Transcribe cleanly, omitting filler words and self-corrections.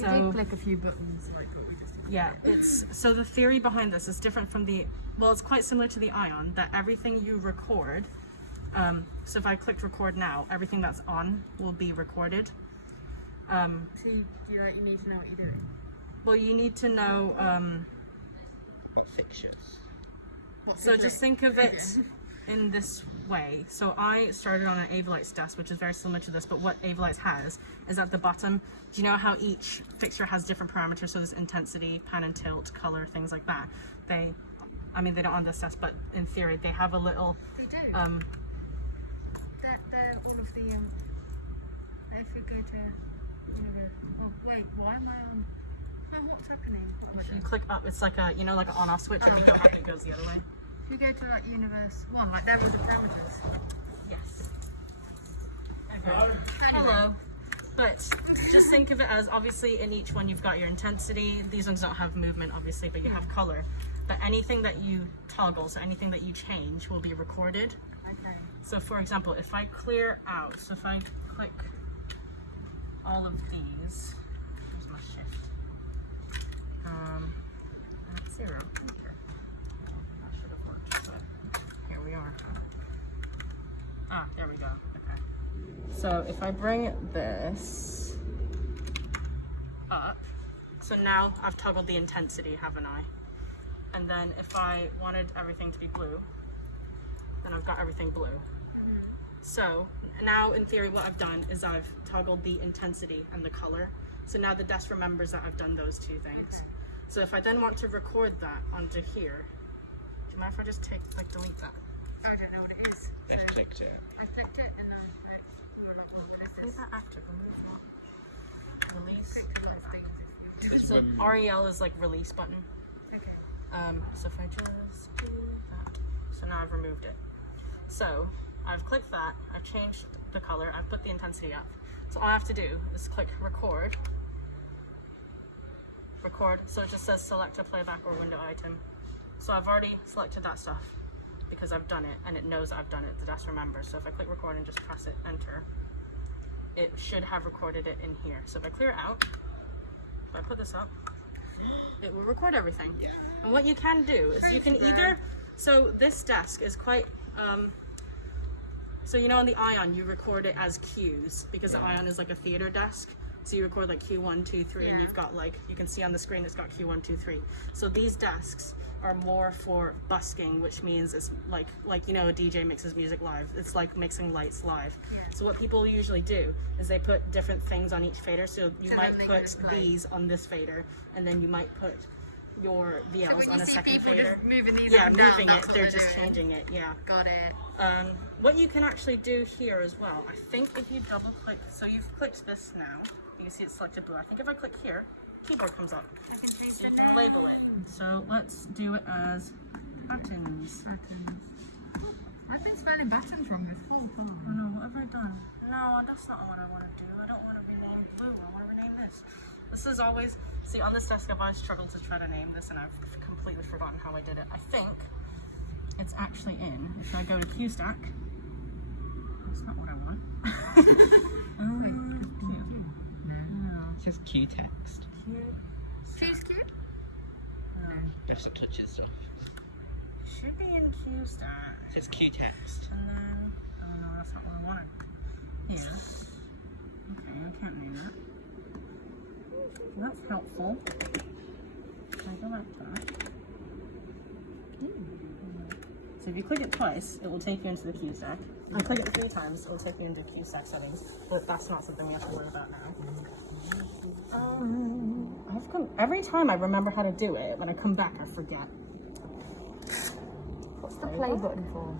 So you did click a few buttons like what we just did. yeah, so the theory behind this is different from it's quite similar to the Ion, that everything you record, so if I clicked record now, everything that's on will be recorded. So you need to know what you're doing. Well, you need to know, What fixtures? so just think of it in this way. So I started on an Avolite's desk, which is very similar to this, but what Avolite's has is at the bottom, do you know how each fixture has different parameters? So there's intensity, pan and tilt, color, things like that. They don't on this desk, but in theory, they have a little, They do. They're all of the, if you go to, oh wait, why am I on, what's happening? if you click up, it's like a, like an on-off switch. If you go up, it goes the other way. If you go to like universe one, like there were the parameters. Yes. Okay. Hello. But just think of it as, obviously in each one you've got your intensity. These ones don't have movement obviously, but you have color. But anything that you toggle, so anything that you change, will be recorded. Okay. So for example, if I clear out, so if I click all of these, where's my shift? At 0. Here. That should have worked, but here we are. Ah, there we go. Okay. So if I bring this up, so now I've toggled the intensity, haven't I? And then if I wanted everything to be blue, then I've got everything blue. So now in theory what I've done is I've toggled the intensity and the color. So now the desk remembers that I've done those two things. So if I then want to record that onto here, do you mind if I just delete that? I don't know what it is. They've clicked it. I clicked it and then we were like, well, what is Leave this? that active, remove not. Release. Clicked a lot of things if you- So REL is like release button. Okay. So if I just do that, so now I've removed it. So I've clicked that, I've changed the color, I've put the intensity up. So all I have to do is click record. Record, so it just says select a playback or window item. So I've already selected that stuff because I've done it and it knows I've done it, the desk remembers. So if I click record and just press it, enter, it should have recorded it in here. So if I clear it out, if I put this up, it will record everything. Yeah. And what you can do is you can either, so this desk is quite, so on the Ion you record it as cues because the Ion is like a theater desk. So you record like Q1, 2, 3, and you've got you can see on the screen it's got Q1, 2, 3. So these desks are more for busking, which means it's like a DJ mixes music live. It's like mixing lights live. Yeah. So what people usually do is they put different things on each fader. So you might put these on this fader, and then you might put your VLs on a second fader. Moving these Yeah, up and down, moving that's it. what They're they're just doing. changing it. Yeah. Got it. What you can actually do here as well, I think if you double click, so you've clicked this now, you can see it's selected blue. I think if I click here, keyboard comes up. I can change So you the can name. label it. So let's do it as buttons. Buttons. I've been spelling buttons wrong before. Oh no, what have I done? No, that's not what I want to do. I don't want to rename blue, I want to rename this. This is always, see on this desk I've always struggled to try to name this and I've completely forgotten how I did it. I think it's actually in, if I go to QStack, that's not what I want. No. It says Q text. Choose cute. No. That's what touches stuff. Should be in QStack. It says Q text. And then, oh no, that's not what I wanted. Here. Okay, I can't name that. So that's helpful. Can I go back to that? So if you click it twice, it will take you into the QStack. And click it 3 times, it will take you into QStack settings. But that's not something we have to worry about now. Every time I remember how to do it, when I come back, I forget. What's the play button for?